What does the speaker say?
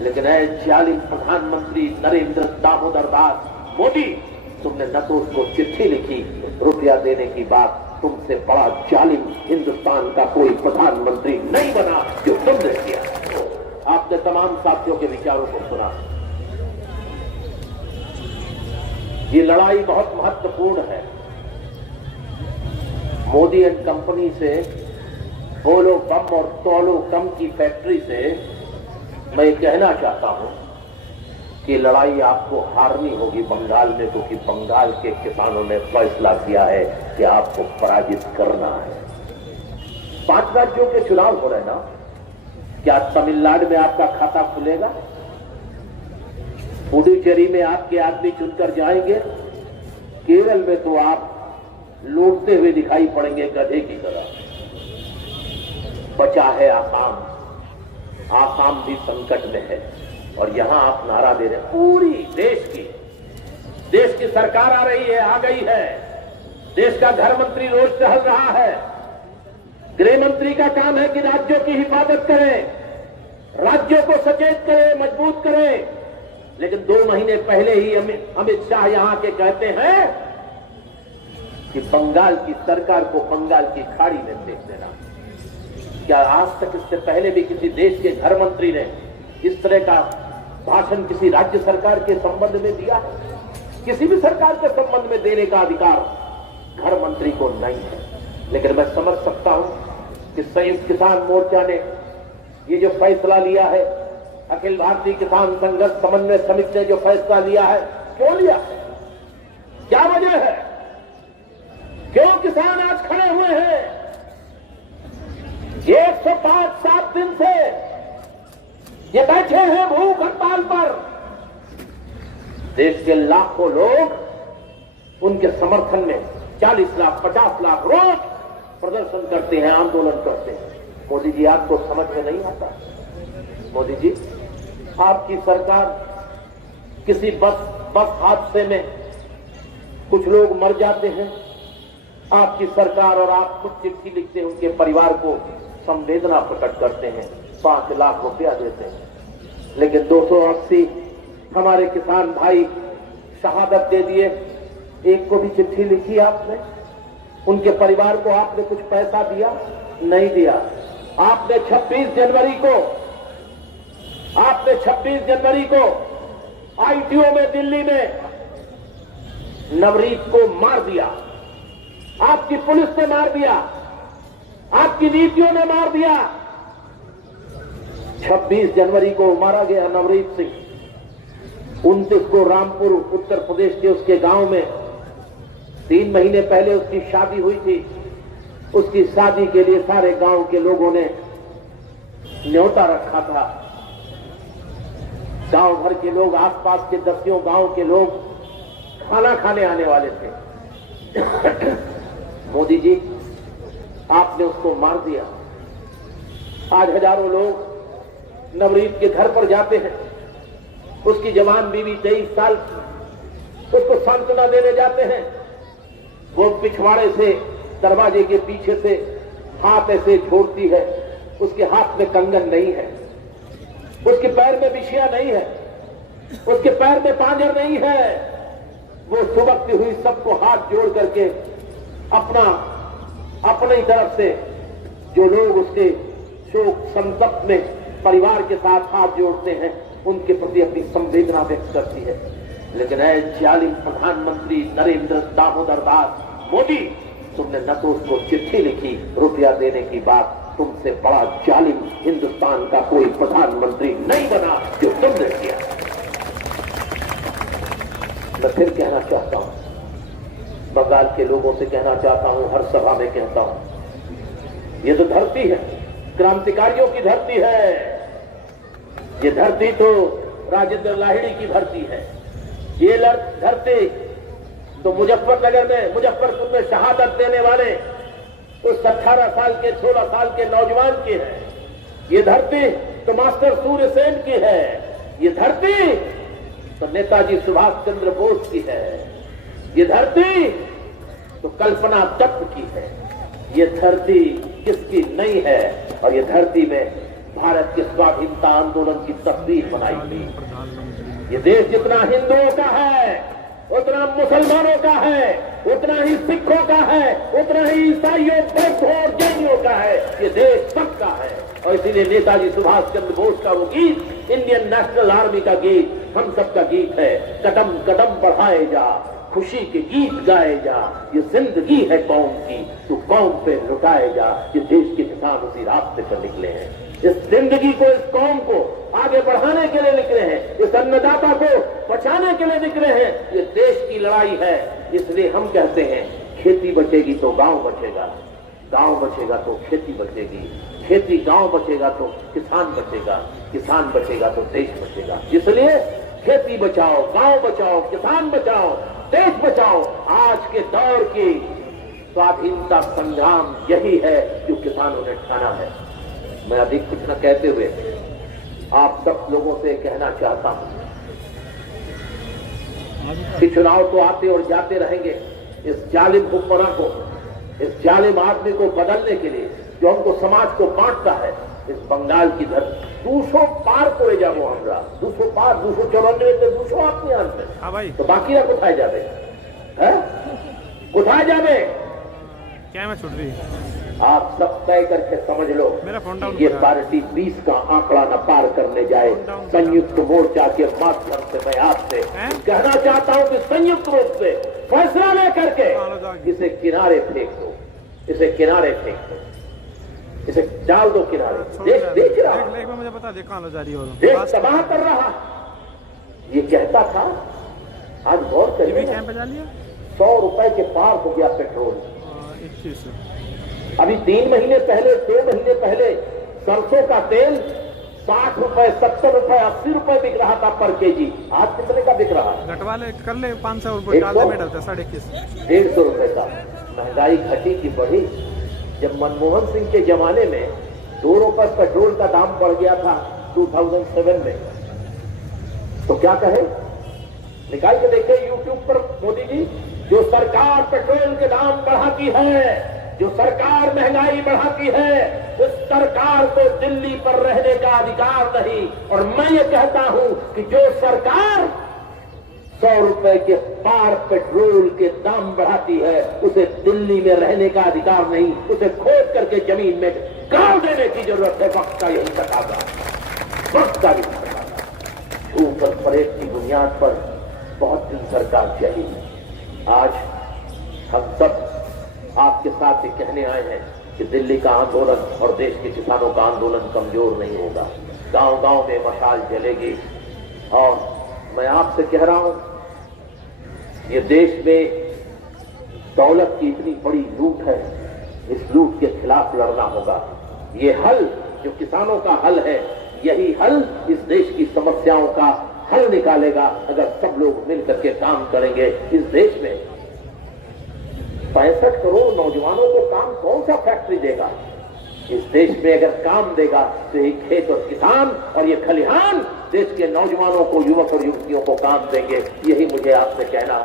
लेकिन है जालिम प्रधानमंत्री नरेंद्र दामोदर दास मोदी, तुमने न तो उसको चिट्ठी लिखी रुपया देने की बात, तुमसे बड़ा जालिम हिंदुस्तान का कोई प्रधानमंत्री नहीं बना जो तुमने किया। आपने तमाम साथियों के विचारों को सुना। ये लड़ाई बहुत महत्वपूर्ण है। मोदी एंड कंपनी से बोलो बम और तोलो कम की फैक्ट्री से मैं ये कहना चाहता हूं कि लड़ाई आपको हारनी होगी बंगाल में, क्योंकि बंगाल के किसानों ने फैसला किया है कि आपको पराजित करना है। 5 राज्यों के चुनाव हो रहे ना, क्या तमिलनाडु में आपका खाता खुलेगा? पुडुचेरी में आपके आदमी चुनकर जाएंगे? केरल में तो आप लौटते हुए दिखाई पड़ेंगे गधे की तरह। बचा है आसाम, आसाम भी संकट में है और यहां आप नारा दे रहे हैं। पूरी देश की सरकार आ रही है, आ गई है। देश का घर मंत्री रोज टहल रहा है। गृह मंत्री का काम है कि राज्यों की हिफाजत करें, राज्यों को सचेत करें, मजबूत करें। लेकिन 2 महीने पहले ही अमित शाह यहां के कहते हैं कि बंगाल की सरकार को बंगाल की खाड़ी में फेंक देना। क्या आज तक इससे पहले भी किसी देश के घर मंत्री ने इस तरह का भाषण किसी राज्य सरकार के संबंध में दिया? किसी भी सरकार के संबंध में देने का अधिकार घर मंत्री को नहीं है। लेकिन मैं समझ सकता हूं कि संयुक्त किसान मोर्चा ने ये जो फैसला लिया है, अखिल भारतीय किसान संघर्ष समन्वय समिति ने जो फैसला लिया है, क्यों लिया है, क्या वजह है, क्यों किसान आज खड़े हुए हैं? 105-7 दिन से ये बैठे हैं भूख हड़ताल पर। देश के लाखों लोग उनके समर्थन में 40 लाख 50 लाख रोज प्रदर्शन करते हैं, आंदोलन करते हैं। मोदी जी, आपको समझ में नहीं आता? मोदी जी, आपकी सरकार किसी बस हादसे में कुछ लोग मर जाते हैं, आपकी सरकार और आप कुछ चिट्ठी लिखते हैं, उनके परिवार को संवेदना प्रकट करते हैं, 5 लाख रुपया देते हैं। लेकिन 280 हमारे किसान भाई शहादत दे दिए, एक को भी चिट्ठी लिखी आपने? उनके परिवार को आपने कुछ पैसा दिया? नहीं दिया। आपने 26 जनवरी को आईटीओ में दिल्ली में नवरीत को मार दिया। आपकी पुलिस ने मार दिया, आपकी नीतियों ने मार दिया। 26 जनवरी को मारा गया नवरीत सिंह। 29 को रामपुर उत्तर प्रदेश के उसके गांव में 3 महीने पहले उसकी शादी हुई थी। उसकी शादी के लिए सारे गांव के लोगों ने न्योता रखा था। गांव भर के लोग, आसपास के 10 गांव के लोग खाना खाने आने वाले थे। मोदी जी, आपने उसको मार दिया। आज हजारों लोग नवरीत के घर पर जाते हैं, उसकी जवान बीवी 23 साल की, उसको सांत्वना देने जाते हैं। वो पिछवाड़े से दरवाजे के पीछे से हाथ ऐसे छोड़ती है, उसके हाथ में कंगन नहीं है, उसके पैर में बिछिया नहीं है, उसके पैर में पांजर नहीं है। वो सुबकती हुई सबको हाथ जोड़ करके अपनी तरफ से जो लोग उसके शोक संतप्त में परिवार के साथ हाथ जोड़ते हैं, उनके प्रति अपनी संवेदना व्यक्त करती है। लेकिन है जालिम प्रधानमंत्री नरेंद्र दामोदर दास मोदी, तुमने न तो उसको चिट्ठी लिखी रुपया देने की बात, तुमसे बड़ा जालिम हिंदुस्तान का कोई प्रधानमंत्री नहीं बना जो तुमने किया। मैं फिर कहना चाहता हूं, बंगाल के लोगों से कहना चाहता हूं, हर सभा में कहता हूं, ये तो धरती है, क्रांतिकारियों की धरती है। ये धरती तो राजेंद्र लाहिड़ी की धरती है। ये धरती तो मुजफ्फरपुर में शहादत देने वाले उस 18 साल के 16 साल के नौजवान की है। ये धरती तो मास्टर सूर्य सेन की है। ये धरती तो नेताजी सुभाष चंद्र बोस की है। ये धरती तो कल्पना दत्त की है। ये धरती किसकी नहीं है? और ये धरती में भारत के स्वाधीनता आंदोलन की तस्वीर बनाई थी। ये देश जितना हिंदुओं का है, उतना मुसलमानों का है, उतना ही सिखों का है, उतना ही ईसाइयों, बौद्धों और जैनियों का है। ये देश सबका है। और इसीलिए नेताजी सुभाष चंद्र बोस का वो गीत, इंडियन नेशनल आर्मी का गीत, हम सबका गीत है। कदम कदम बढ़ाए जा, खुशी के गीत गाए जा, ये जिंदगी है कौम की, तू कौम पे लुटाए जा। ये देश के किसान उसी रास्ते पर निकले हैं, इस जिंदगी को, इस कौम को आगे बढ़ाने के लिए निकले हैं, इस अन्नदाता को बचाने के लिए निकले हैं। ये देश की लड़ाई है। इसलिए हम कहते हैं, खेती बचेगी तो गांव बचेगा, गांव बचेगा तो खेती बचेगी, खेती गांव बचेगा तो किसान बचेगा, किसान बचेगा तो देश बचेगा। इसलिए खेती बचाओ, गांव बचाओ, किसान बचाओ, देश बचाओ। आज के दौर की स्वाधीनता संग्राम यही है जो किसानों ने ठाना है। मैं अधिक कुछ न कहते हुए आप सब लोगों से कहना चाहता हूं कि चुनाव तो आते और जाते रहेंगे। इस जालिम हुक्मरान को, इस जालिम आदमी को बदलने के लिए, जो हमको समाज को बांटता है, इस बंगाल की धरती 200 पार করে যাব আমরা, 200 पार, 294 200 আপনি আনবেন, तो बाकीরা কোথায় যাবে? হ্যাঁ, কোথায় যাবে? क्या मैं छूट रही? आप सब तय करके समझ लो, ये पार्टी 20 का आंकड़ा न पार करने जाए। संयुक्त मोर्चा के माध्यम से मैं आपसे कहना चाहता हूं कि संयुक्त रूप से फैसला लेकर के इसे किनारे फेंक दो, इसे किनारे फेंक दो, इसे डाल दो किनारे। देश देख रहा है, मुझे बता दे कहां जा रही हो, देश तबाह कर रहा। ये कहता था, आज गौर करिए, 100 रुपए के पार हो गया पेट्रोल। अभी 3 महीने पहले, 2 महीने पहले सरसों का तेल 60 रुपए, 70 रुपए, 80 रुपए बिक रहा था पर केजी। आज कितने का बिक रहा है? घटवा ले, कर ले 500 रुपए, 150 रुपए का। महंगाई घटी की बढ़ी। जब मनमोहन सिंह के जमाने में 2 रुपए पेट्रोल का दाम बढ़ गया था 2007 में, तो क्या कहे? निकाल के देखे यूट्यूब पर मोदी जी, जो सरकार पेट्रोल के दाम बढ़ाती है, जो सरकार महंगाई बढ़ाती है, उस सरकार को दिल्ली पर रहने का अधिकार नहीं। और मैं ये कहता हूं कि जो सरकार 100 रुपए के पार पेट्रोल के दाम बढ़ाती है, उसे दिल्ली में रहने का अधिकार नहीं, उसे खोद करके जमीन में गाड़ देने की जरूरत है। वक्त का यही तकाजा, वक्त का यही तकाजा। झूठ और फरेब की बुनियाद पर बहुत दिन सरकार चली। आज हम सब आपके साथ ये कहने आए हैं कि दिल्ली का आंदोलन और देश के किसानों का आंदोलन कमजोर नहीं होगा। गांव गांव में मशाल जलेगी। और मैं आपसे कह रहा हूं, ये देश में दौलत की इतनी बड़ी लूट है, इस लूट के खिलाफ लड़ना होगा। ये हल जो किसानों का हल है, यही हल इस देश की समस्याओं का हल निकालेगा। अगर सब लोग मिलकर के काम करेंगे, इस देश में 65 करोड़ नौजवानों को काम कौन सा फैक्ट्री देगा? इस देश में अगर काम देगा तो ये खेत और किसान और ये खलिहान देश के नौजवानों को, युवक और युवतियों को काम देंगे। यही मुझे आपसे कहना है।